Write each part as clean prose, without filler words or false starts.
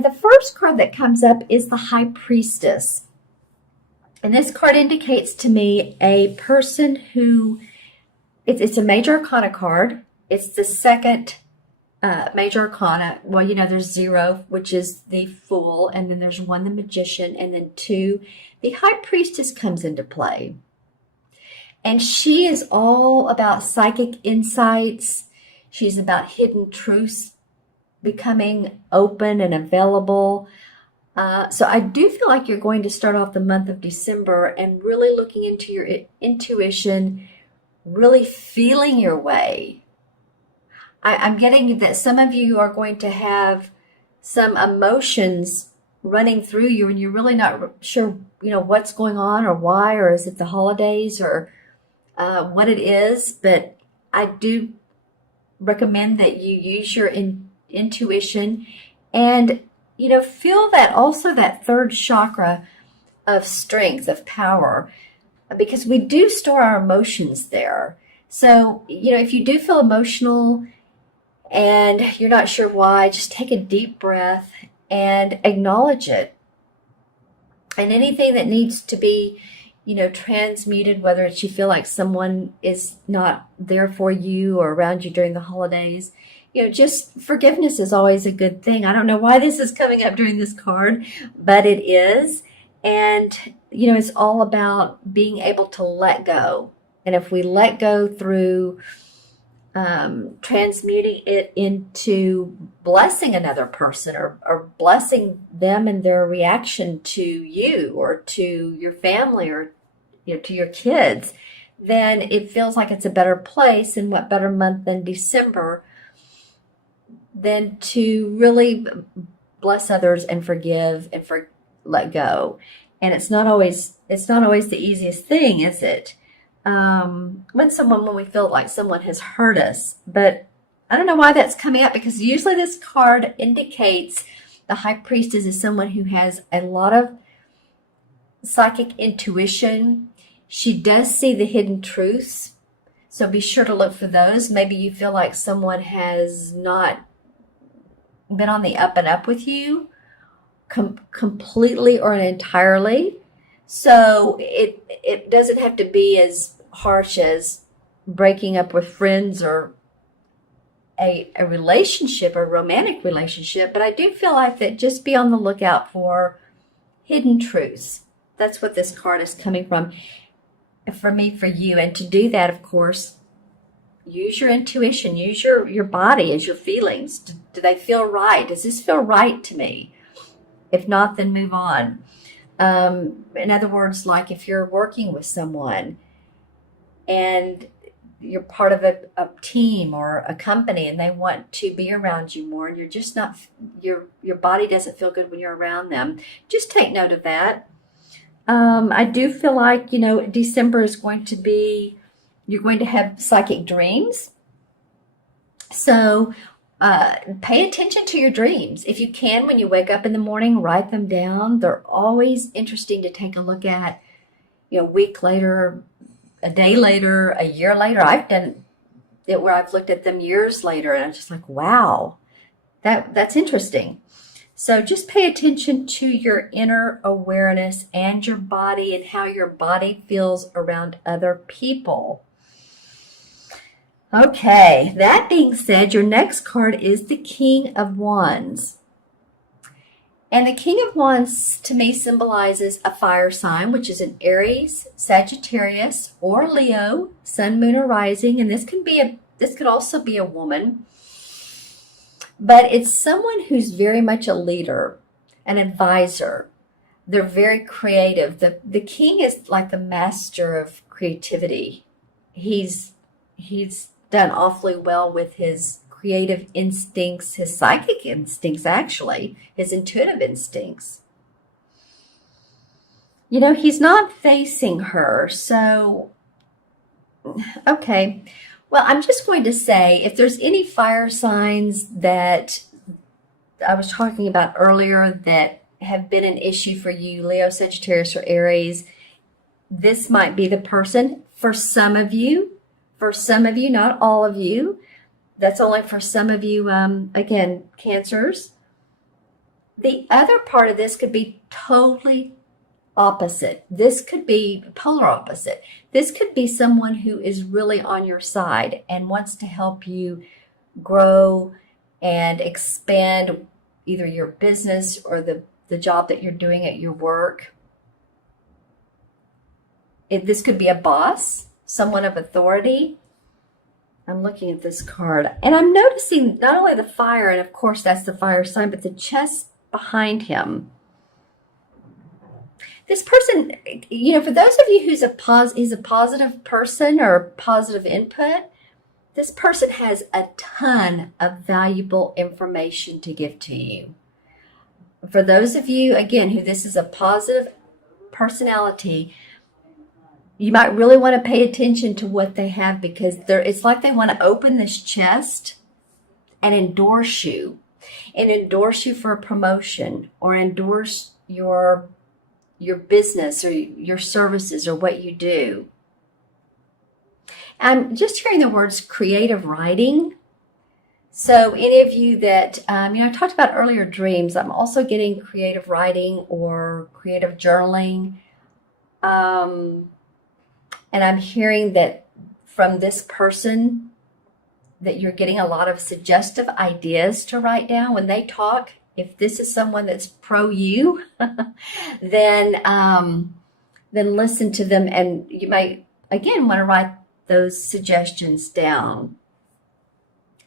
The first card that comes up is the High Priestess. And this card indicates to me a person who, it's a major arcana card. It's the second major arcana. Well, you know, there's 0, which is the Fool, and then there's 1, the Magician, and then 2, the High Priestess comes into play. And she is all about psychic insights. She's about hidden truths becoming open and available. So I do feel like you're going to start off the month of December and really looking into your intuition, really feeling your way. I'm getting that some of you are going to have some emotions running through you and you're really not sure, you know, what's going on or why, or is it the holidays or what it is. But I do recommend that you use your intuition and, you know, feel that also that third chakra of strength, of power, because we do store our emotions there. So, you know, if you do feel emotional and you're not sure why, just take a deep breath and acknowledge it. And anything that needs to be, you know, transmuted, whether it's you feel like someone is not there for you or around you during the holidays, you know, just forgiveness is always a good thing. I don't know why this is coming up during this card, but it is. And, you know, it's all about being able to let go. And if we let go through transmuting it into blessing another person or blessing them and their reaction to you or to your family or, you know, to your kids, then it feels like it's a better place. And what better month than December than to really bless others and forgive and let go. And it's not always the easiest thing, is it? When we feel like someone has hurt us, but I don't know why that's coming up, because usually this card indicates the High Priestess is someone who has a lot of psychic intuition. She does see the hidden truths, so be sure to look for those. Maybe you feel like someone has not been on the up and up with you completely or entirely. So it doesn't have to be as harsh as breaking up with friends or a relationship, a romantic relationship. But I do feel like that just be on the lookout for hidden truths. That's what this card is coming from for me, for you. And to do that, of course, use your intuition, use your body as your feelings. Do they feel right? Does this feel right to me? If not, then move on. In other words, like if you're working with someone and you're part of a team or a company and they want to be around you more and you're just not, your body doesn't feel good when you're around them, just take note of that. I do feel like, you know, December is going to be, you're going to have psychic dreams. So pay attention to your dreams. If you can, when you wake up in the morning, write them down. They're always interesting to take a look at, you know, a week later, a day later, a year later. I've done it where I've looked at them years later and I'm just like, wow, that's interesting. So just pay attention to your inner awareness and your body and how your body feels around other people. Okay, that being said, your next card is the King of Wands. And the King of Wands to me symbolizes a fire sign, which is an Aries, Sagittarius, or Leo, Sun, Moon, or Rising. And this could also be a woman. But it's someone who's very much a leader, an advisor. They're very creative. The king is like the master of creativity. He's done awfully well with his creative instincts, his psychic instincts, actually, his intuitive instincts. You know, he's not facing her, so, okay. Well, I'm just going to say, if there's any fire signs that I was talking about earlier that have been an issue for you, Leo, Sagittarius, or Aries, this might be the person. For some of you, not all of you. That's only for some of you, again, Cancers. The other part of this could be totally opposite. This could be polar opposite. This could be someone who is really on your side and wants to help you grow and expand either your business or the job that you're doing at your work. This could be a boss, someone of authority. I'm looking at this card and I'm noticing not only the fire, and of course that's the fire sign, but the chest behind him. This person, for those of you who's a positive person or positive input, this person has a ton of valuable information to give to you. For those of you, again, who this is a positive personality, you might really want to pay attention to what they have, because it's like they want to open this chest and endorse you for a promotion, or endorse your business or your services or what you do. I'm just hearing the words creative writing. So any of you that, I talked about earlier dreams, I'm also getting creative writing or creative journaling. And I'm hearing that from this person that you're getting a lot of suggestive ideas to write down when they talk. If this is someone that's pro you, then listen to them, and you might again want to write those suggestions down.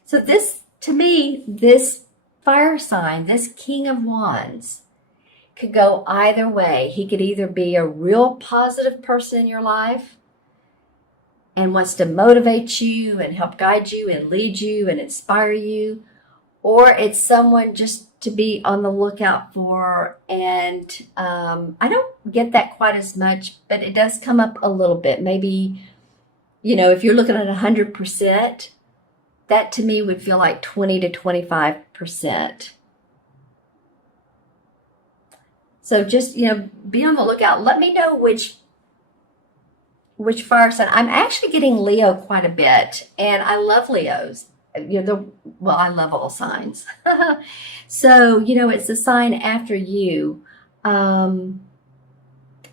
So this, to me, this fire sign, this King of Wands, could go either way. He could either be a real positive person in your life and wants to motivate you and help guide you and lead you and inspire you, or it's someone just to be on the lookout for. And I don't get that quite as much, but it does come up a little bit. Maybe, if you're looking at 100%, that to me would feel like 20 to 25%. So just, be on the lookout. Let me know which fire sign. I'm actually getting Leo quite a bit, and I love Leos. I love all signs. So, it's the sign after you.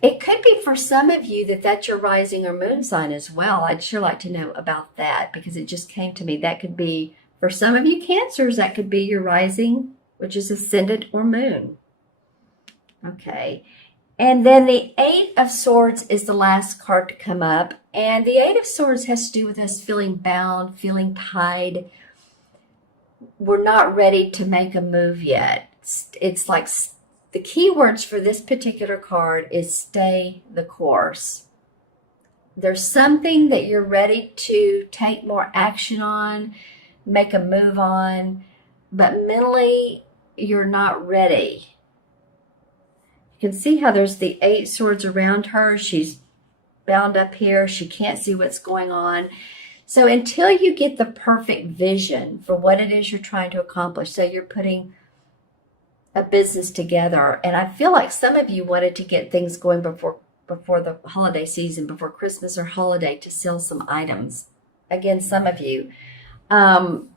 It could be for some of you that's your rising or moon sign as well. I'd sure like to know about that, because it just came to me. That could be, for some of you Cancers, that could be your rising, which is ascendant or moon. Okay. And then the Eight of Swords is the last card to come up. And the Eight of Swords has to do with us feeling bound, feeling tied. We're not ready to make a move yet. It's like the key words for this particular card is stay the course. There's something that you're ready to take more action on, make a move on, but mentally you're not ready. You can see how there's the 8 swords around her. She's bound up here. She can't see what's going on. So until you get the perfect vision for what it is you're trying to accomplish, so you're putting a business together, and I feel like some of you wanted to get things going before the holiday season, before Christmas or holiday, to sell some items. Again, some of you. And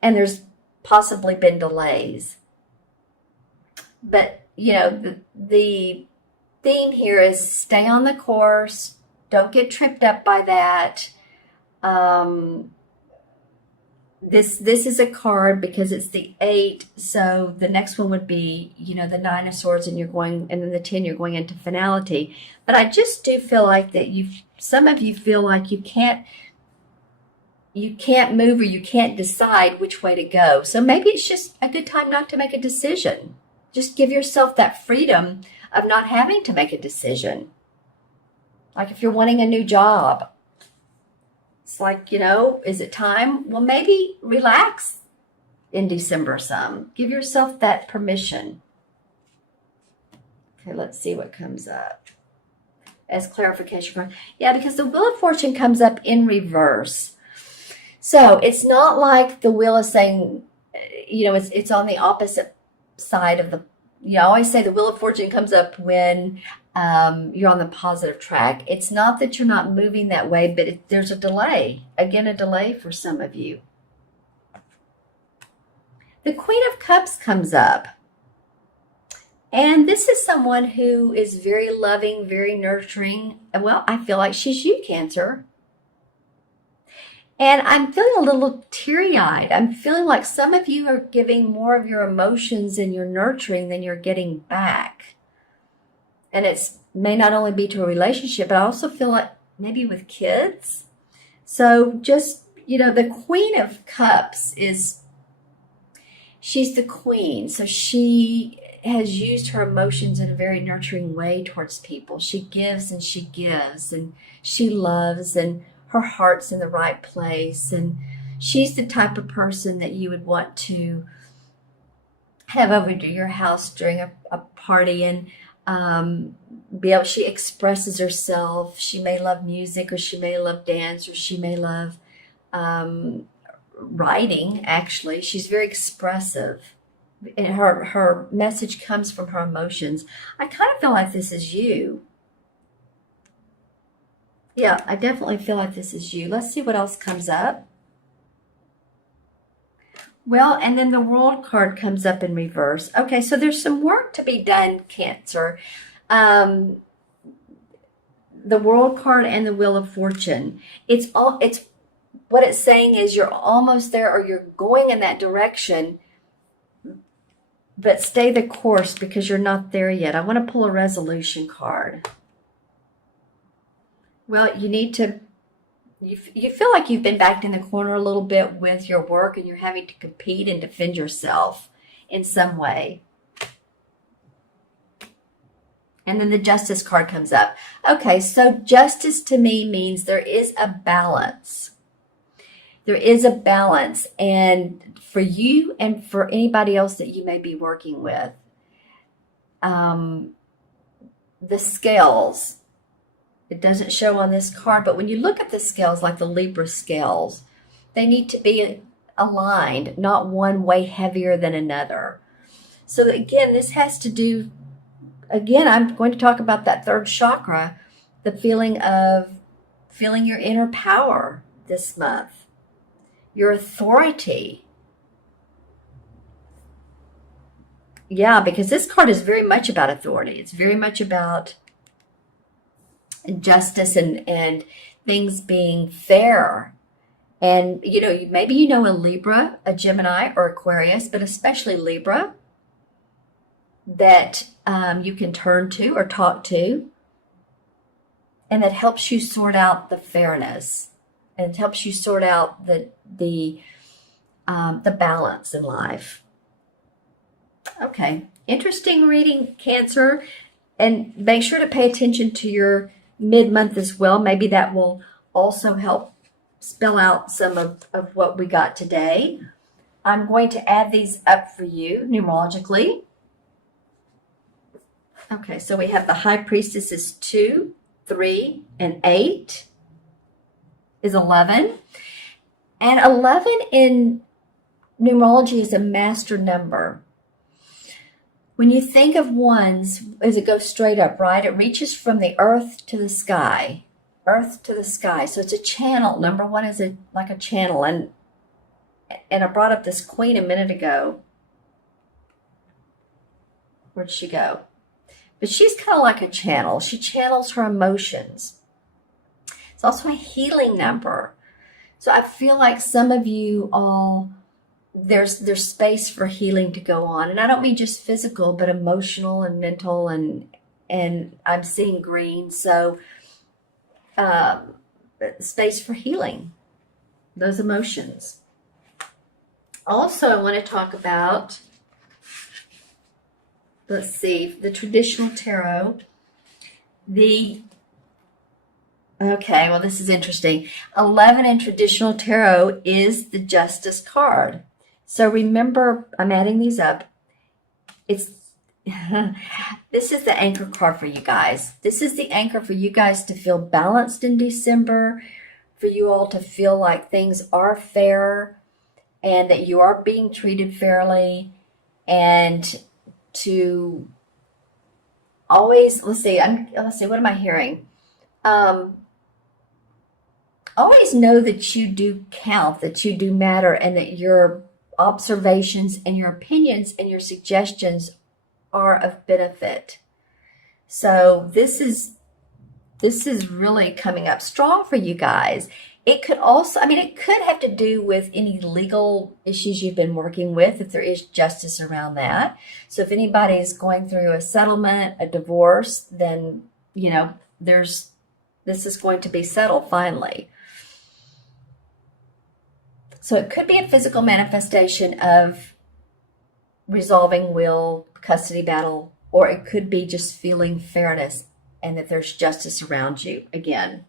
there's possibly been delays. But the theme here is stay on the course. Don't get tripped up by that. This is a card because it's the 8. So the next one would be, the 9 of Swords, and then the 10, you're going into finality. But I just do feel like that some of you feel like you can't move, or you can't decide which way to go. So maybe it's just a good time not to make a decision. Just give yourself that freedom of not having to make a decision. Like if you're wanting a new job, it's like, is it time? Well, maybe relax in December some. Give yourself that permission. Okay, let's see what comes up as clarification. Yeah, because the Wheel of Fortune comes up in reverse. So it's not like the wheel is saying, it's on the opposite side of the, I always say the Wheel of Fortune comes up when you're on the positive track. It's not that you're not moving that way, but there's a delay. Again, a delay for some of you. The Queen of Cups comes up. And this is someone who is very loving, very nurturing. Well, I feel like she's you, Cancer. And I'm feeling a little teary-eyed. I'm feeling like some of you are giving more of your emotions and your nurturing than you're getting back. And it's may not only be to a relationship, but I also feel like maybe with kids. So just, the Queen of Cups she's the queen. So she has used her emotions in a very nurturing way towards people. She gives and she loves, and her heart's in the right place. And she's the type of person that you would want to have over to your house during a party and she expresses herself. She may love music, or she may love dance, or she may love writing. Actually, she's very expressive, and her message comes from her emotions. I kind of feel like this is you. Yeah, I definitely feel like this is you. Let's see what else comes up. Well, and then the World card comes up in reverse. Okay, so there's some work to be done, Cancer. The World card and the Wheel of Fortune. It's what it's saying is you're almost there, or you're going in that direction, but stay the course because you're not there yet. I want to pull a resolution card. Well, you need to, you feel like you've been backed in the corner a little bit with your work, and you're having to compete and defend yourself in some way. And then the Justice card comes up. Okay, so justice to me means there is a balance. There is a balance, and for you and for anybody else that you may be working with, the scales, it doesn't show on this card, but when you look at the scales, like the Libra scales, they need to be aligned, not one way heavier than another. So again, this has to do, again, I'm going to talk about that third chakra, the feeling of feeling your inner power this month, your authority. Yeah, because this card is very much about authority. It's very much about justice and things being fair. And, maybe a Libra, a Gemini, or Aquarius, but especially Libra, that you can turn to or talk to, and that helps you sort out the fairness, and it helps you sort out the balance in life. Okay, interesting reading, Cancer, and make sure to pay attention to your mid-month as well. Maybe that will also help spell out some of what we got today. I'm going to add these up for you numerologically. Okay, so we have the High Priestess is 2, 3, and 8 is 11. And 11 in numerology is a master number. When you think of ones, as it goes straight up, right? It reaches from the earth to the sky. Earth to the sky. So it's a channel. Number one is like a channel. And I brought up this queen a minute ago. Where'd she go? But she's kind of like a channel. She channels her emotions. It's also a healing number. So I feel like some of you all, there's space for healing to go on. And I don't mean just physical, but emotional and mental, and I'm seeing green. So space for healing those emotions. Also, I want to talk about, let's see, the traditional tarot. Okay, well, this is interesting. 11 in traditional tarot is the Justice card. So remember, I'm adding these up. This is the anchor card for you guys. This is the anchor for you guys to feel balanced in December, for you all to feel like things are fair and that you are being treated fairly, and to always, let's see, what am I hearing? Always know that you do count, that you do matter, and that your observations and your opinions and your suggestions are of benefit. So this is really coming up strong for you guys. It could also, I mean, it could have to do with any legal issues you've been working with, if there is justice around that. So if anybody is going through a settlement, a divorce, then, you know, this is going to be settled finally. So it could be a physical manifestation of resolving will, custody battle, or it could be just feeling fairness and that there's justice around you again.